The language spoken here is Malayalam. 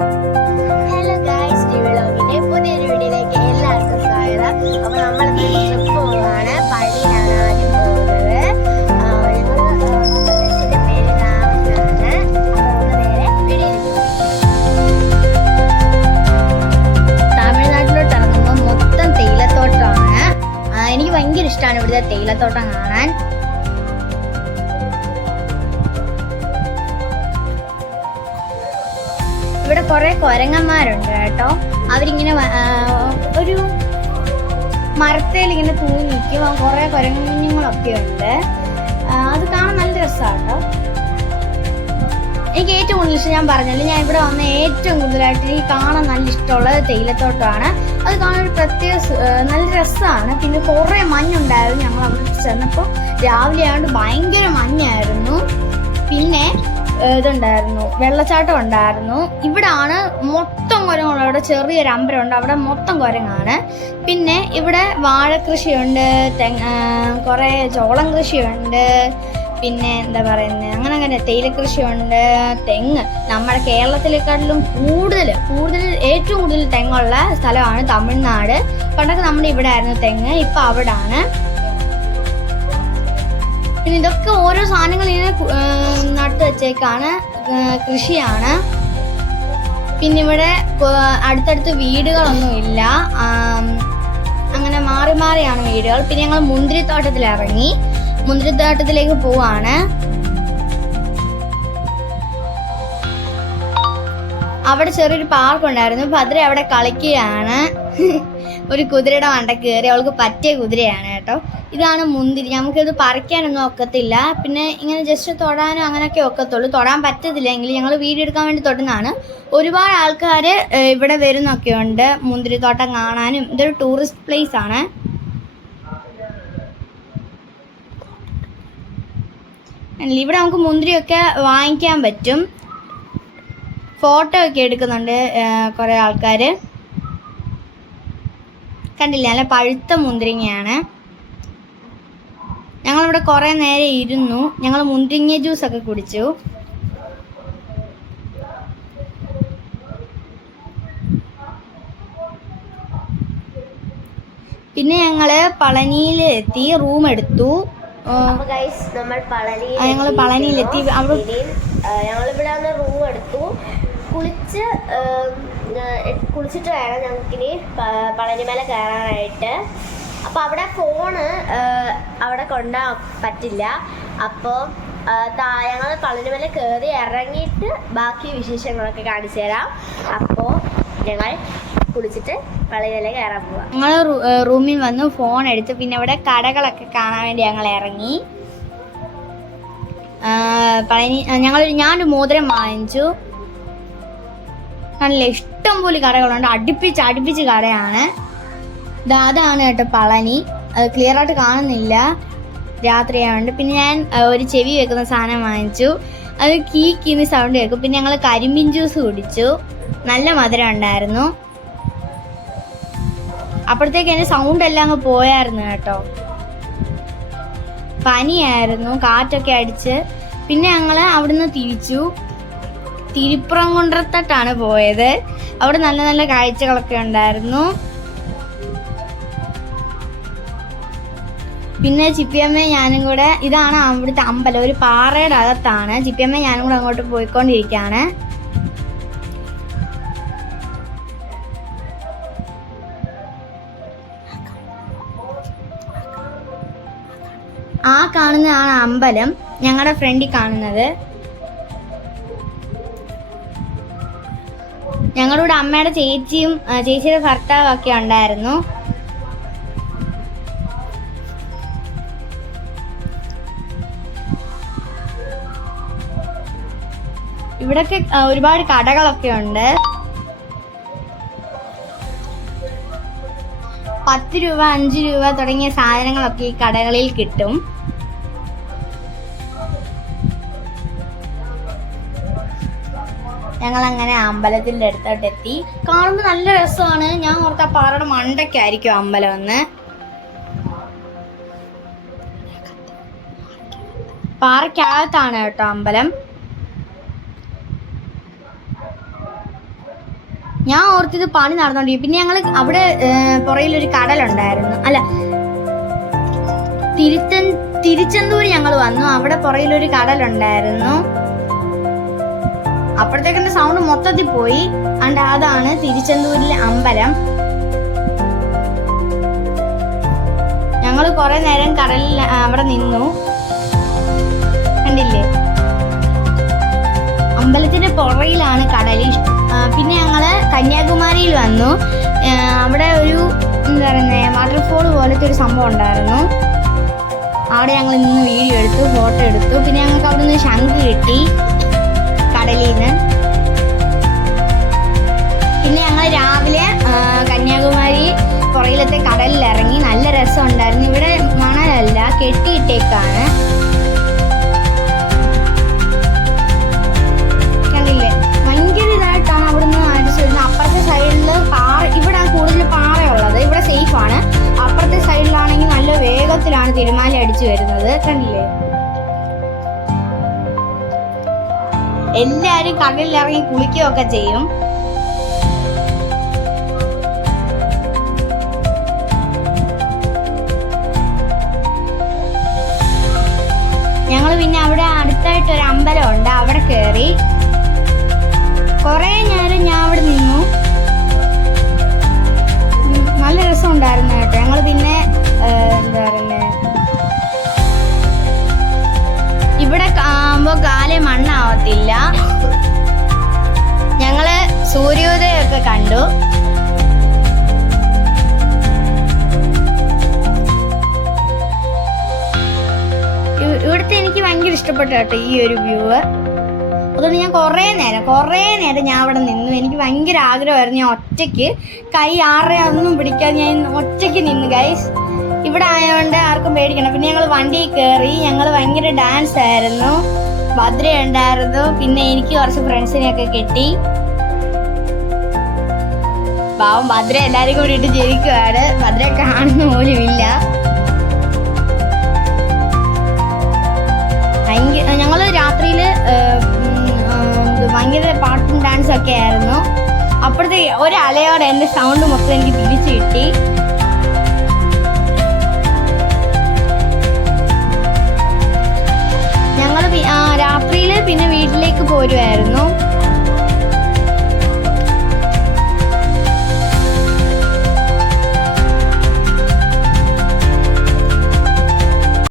you ഇവിടെ കുറെ കൊരങ്ങന്മാരുണ്ട് കേട്ടോ. അവരിങ്ങനെ ഒരു മരത്തേൽ ഇങ്ങനെ തൂങ്ങി നിൽക്കും കുറെ കൊരങ്ങുങ്ങളൊക്കെ ഉണ്ട്. അത് കാണാൻ നല്ല രസമാണ് കേട്ടോ. എനിക്ക് ഏറ്റവും കൂടുതൽ ഇഷ്ടം ഞാൻ പറഞ്ഞല്ലോ ഞാൻ ഇവിടെ വന്ന ഏറ്റവും കൂടുതലായിട്ട് എനിക്ക് കാണാൻ നല്ല ഇഷ്ടമുള്ളത് തേയിലത്തോട്ടമാണ്. അത് കാണാൻ ഒരു പ്രത്യേക നല്ല രസമാണ് പിന്നെ കുറേ മഞ്ഞുണ്ടായിരുന്നു ഞങ്ങൾ അവിടെ ചെന്നപ്പോൾ. രാവിലെ ആയതുകൊണ്ട് ഭയങ്കര മഞ്ഞായിരുന്നു. പിന്നെ ഇതുണ്ടായിരുന്നു. വെള്ളച്ചാട്ടം ഉണ്ടായിരുന്നു. ഇവിടാണ് മൊത്തം കുരങ്ങുള്ളത് അവിടെ ചെറിയൊരു അമ്പലമുണ്ട്. അവിടെ മൊത്തം കുരങ്ങാണ്. പിന്നെ ഇവിടെ വാഴക്കൃഷിയുണ്ട് തെങ്ങ് കുറേ ചോളം കൃഷിയുണ്ട്. പിന്നെ എന്താ പറയുന്നത് അങ്ങനെ അങ്ങനെ തേയില കൃഷിയുണ്ട് തെങ്ങ്. നമ്മുടെ കേരളത്തിലേക്കാട്ടിലും കൂടുതൽ കൂടുതൽ ഏറ്റവും കൂടുതൽ തെങ്ങുള്ള സ്ഥലമാണ് തമിഴ്നാട്. പണ്ടൊക്കെ നമ്മുടെ ഇവിടെ ആയിരുന്നു തെങ്ങ് ഇപ്പം അവിടാണ്. പിന്നെ ഇതൊക്കെ ഓരോ സാധനങ്ങൾ ഇങ്ങനെ നട്ട് വെച്ചേക്കാണ്. കൃഷിയാണ്. പിന്നെ ഇവിടെ അടുത്തടുത്ത് വീടുകളൊന്നും ഇല്ല. അങ്ങനെ മാറി മാറിയാണ് വീടുകൾ. പിന്നെ ഞങ്ങൾ മുന്തിരിത്തോട്ടത്തിൽ ഇറങ്ങി. മുന്തിരിത്തോട്ടത്തിലേക്ക് പോവാണ്. അവിടെ ചെറിയൊരു പാർക്ക് ഉണ്ടായിരുന്നു. ഭദ്ര അവിടെ കളിക്കുകയാണ്. ഒരു കുതിരയുടെ മണ്ടക്ക് കയറി. അവൾക്ക് പറ്റിയ കുതിരയാണ്. കേട്ടോ. ഇതാണ് മുന്തിരി. നമുക്കിത് പറിക്കാനൊന്നും ഒക്കത്തില്ല. പിന്നെ ഇങ്ങനെ ജസ്റ്റ് തൊടാനും അങ്ങനെയൊക്കെ ഒക്കത്തുള്ളൂ. തൊടാൻ പറ്റത്തില്ല എങ്കിൽ ഞങ്ങൾ വീഡിയോ എടുക്കാൻ വേണ്ടി തൊടുന്നതാണ്. ഒരുപാട് ആൾക്കാർ ഇവിടെ വരുന്നൊക്കെ ഉണ്ട്. മുന്തിരിത്തോട്ടം കാണാനും. ഇതൊരു ടൂറിസ്റ്റ് പ്ലേസ് ആണ്. ഇവിടെ നമുക്ക് മുന്തിരിയൊക്കെ വാങ്ങിക്കാൻ പറ്റും. ഫോട്ടോ ഒക്കെ എടുക്കുന്നുണ്ട് കുറേ ആൾക്കാർ കണ്ടില്ല? നല്ല പഴുത്ത മുന്തിരിങ്ങയാണ്. ഞങ്ങളിവിടെ കുറേ നേരം ഇരുന്നു. ഞങ്ങൾ മുന്തിരിങ്ങ ജ്യൂസ് ഒക്കെ കുടിച്ചു. പിന്നെ ഞങ്ങൾ പളനിയിൽ എത്തി റൂം എടുത്തു ഞങ്ങൾ പളനിയിലെത്തി. ഞങ്ങളിവിടെ റൂം എടുത്തു. കുളിച്ച് കുളിച്ചിട്ട് വേണം ഞങ്ങൾക്കിനി പളനിമല കയറാനായിട്ട്. അപ്പൊ അവിടെ ഫോണ് അവിടെ കൊണ്ടാ പറ്റില്ല. അപ്പോൾ ഞങ്ങൾ പളനിമല കയറി ഇറങ്ങിയിട്ട് ബാക്കി വിശേഷങ്ങളൊക്കെ കാണിച്ചു തരാം. അപ്പോൾ ഞങ്ങൾ കുളിച്ചിട്ട് പളനിമല കയറാൻ പോവാം. ഞങ്ങൾ റൂമിൽ വന്ന് ഫോൺ എടുത്ത് പിന്നെ അവിടെ കടകളൊക്കെ കാണാൻ വേണ്ടി ഞങ്ങൾ ഇറങ്ങി. പഴനി ഞങ്ങൾ ഞാനൊരു മോതിരം വാങ്ങിച്ചു. കണ്ടില്ല ഇഷ്ടം പോലെ കടകളുണ്ട്. അടുപ്പിച്ച് അടുപ്പിച്ച് കടയാണ്. അതാണ് കേട്ടോ പളനി. അത് ക്ലിയർ ആയിട്ട് കാണുന്നില്ല. രാത്രിയായതുകൊണ്ട് പിന്നെ ഞാൻ ഒരു ചെവി വെക്കുന്ന സാധനം വാങ്ങിച്ചു. അത് കീ കീന്ന് സൗണ്ട് കേൾക്കും. പിന്നെ ഞങ്ങൾ കരിമ്പിൻ ജ്യൂസ് കുടിച്ചു. നല്ല മധുരം ഉണ്ടായിരുന്നു. അപ്പോഴത്തേക്ക് എന്റെ സൗണ്ട് എല്ലാം അങ്ങ് പോയായിരുന്നു കേട്ടോ. പനിയായിരുന്നു. കാറ്റൊക്കെ അടിച്ച്. പിന്നെ ഞങ്ങൾ അവിടുന്ന് തിരിച്ചു. തിരുപ്പുറം കൊണ്ടത്തട്ടാണ് പോയത്. അവിടെ നല്ല നല്ല കാഴ്ചകളൊക്കെ ഉണ്ടായിരുന്നു. പിന്നെ ചിപ്പിയമ്മ ഞാനും കൂടെ ഇതാണ് അവിടുത്തെ അമ്പലം. ഒരു പാറയുടെ അകത്താണ്. ചിപ്പിയമ്മ ഞാനും കൂടെ അങ്ങോട്ട് പോയിക്കൊണ്ടിരിക്കുകയാണ്. ആ കാണുന്നതാണ് അമ്പലം. ഞങ്ങളുടെ ഫ്രണ്ടിൽ കാണുന്നത്. ഞങ്ങളുടെ അമ്മയുടെ ചേച്ചിയും ചേച്ചിയുടെ ഭർത്താവും ഒക്കെ ഉണ്ടായിരുന്നു. ഇവിടൊക്കെ ഒരുപാട് കടകളൊക്കെ ഉണ്ട്. പത്ത് രൂപ അഞ്ച് രൂപ തുടങ്ങിയ സാധനങ്ങളൊക്കെ ഈ കടകളിൽ കിട്ടും. ഞങ്ങൾ അങ്ങനെ അമ്പലത്തിന്റെ അടുത്തോട്ട് എത്തി. കാണുമ്പോൾ നല്ല രസമാണ്. ഞാൻ ഓർത്ത പാറയുടെ മണ്ടയ്ക്കായിരിക്കും അമ്പലം എന്ന് പാറയ്ക്കകത്താണ് കേട്ടോ അമ്പലം. ഞാൻ ഓർത്തിത് പണി നടന്നോണ്ടിരിക്കും. പിന്നെ ഞങ്ങൾ അവിടെ പുറയിലൊരു കടലുണ്ടായിരുന്നു. അല്ല തിരുത്തൻ തിരുച്ചെന്തൂർ ഞങ്ങൾ വന്നു. അവിടെ പുറയിലൊരു കടലുണ്ടായിരുന്നു. അപ്പോഴത്തേക്കെന്റെ സൗണ്ട് മൊത്തത്തിൽ പോയി. അണ്ട് അതാണ് തിരുച്ചെന്തൂരിലെ അമ്പലം. ഞങ്ങൾ കുറെ നേരം കടലിൽ അവിടെ നിന്നു. കണ്ടില്ലേ? അമ്പലത്തിന്റെ പുറയിലാണ് ആ, പിന്നെ ഞങ്ങൾ കന്യാകുമാരിയിൽ വന്നു. അവിടെ ഒരു എന്താ പറയുന്നത് വാട്ടർഫോൾ പോലത്തെ ഒരു സംഭവം ഉണ്ടായിരുന്നു. അവിടെ ഞങ്ങൾ നിന്ന് വീഡിയോ എടുത്തു ഫോട്ടോ എടുത്തു. പിന്നെ ഞങ്ങൾക്ക് അവിടെ നിന്ന് ശംഖ് കിട്ടി കടലിൽ നിന്ന് പിന്നെ ഞങ്ങൾ രാവിലെ കന്യാകുമാരി പുറയിലത്തെ കടലിൽ ഇറങ്ങി നല്ല രസം ഉണ്ടായിരുന്നു. ഇവിടെ മണലല്ല കെട്ടിയിട്ടേക്കാണ്. എല്ലാരും കടലിൽ ഇറങ്ങി കുളിക്കുകയൊക്കെ ചെയ്യും. ഞങ്ങൾ പിന്നെ അവിടെ അടുത്തായിട്ട് ഒരു അമ്പലം ഉണ്ട് അവിടെ കയറി കുറേ നേരം ഞാൻ അവിടെ നിന്നു. നല്ല രസം ഉണ്ടായിരുന്നു കേട്ടോ. ഞങ്ങൾ പിന്നെ എന്താ പറയുന്നത് കാലേ മണ്ണാവത്തില്ല. ഞങ്ങൾ സൂര്യോദയമൊക്കെ കണ്ടു. ഇവ- ഇവിടുത്തെ എനിക്ക് ഭയങ്കര ഇഷ്ടപ്പെട്ട കേട്ടോ ഈ ഒരു വ്യൂ അതുകൊണ്ട് ഞാൻ കുറേ നേരം കുറേ നേരം ഞാൻ അവിടെ നിന്നു. എനിക്ക് ഭയങ്കര ആഗ്രഹമായിരുന്നു ഞാൻ ഒറ്റയ്ക്ക്. കൈ ആറേ ഒന്നും പിടിക്കാതെ ഞാൻ ഒറ്റയ്ക്ക് നിന്നു ഗൈസ് ഇവിടെ ആയതുകൊണ്ട് ആർക്കും പേടിക്കണം പിന്നെ ഞങ്ങൾ വണ്ടിയിൽ കയറി ഞങ്ങൾ ഭയങ്കര ഡാൻസ് ആയിരുന്നു. ഭദ്ര ഉണ്ടായിരുന്നു. പിന്നെ എനിക്ക് കുറച്ച് ഫ്രണ്ട്സിനെയൊക്കെ കെട്ടി. പാവം ഭദ്ര എല്ലാരും കൂടിയിട്ട് ജയിക്കുവാണ് ഭദ്ര കാണുന്ന പോലും ഇല്ല. ഞങ്ങൾ എന്ത് ഭയങ്കര പാട്ടും ഡാൻസും ഒക്കെ ആയിരുന്നു. അപ്പോഴത്തെ ഒരലയോടെ എന്റെ സൗണ്ട് മൊത്തം എനിക്ക് തിരിച്ചു കിട്ടി. പിന്നെ വീട്ടിലേക്ക് പോരുമായിരുന്നു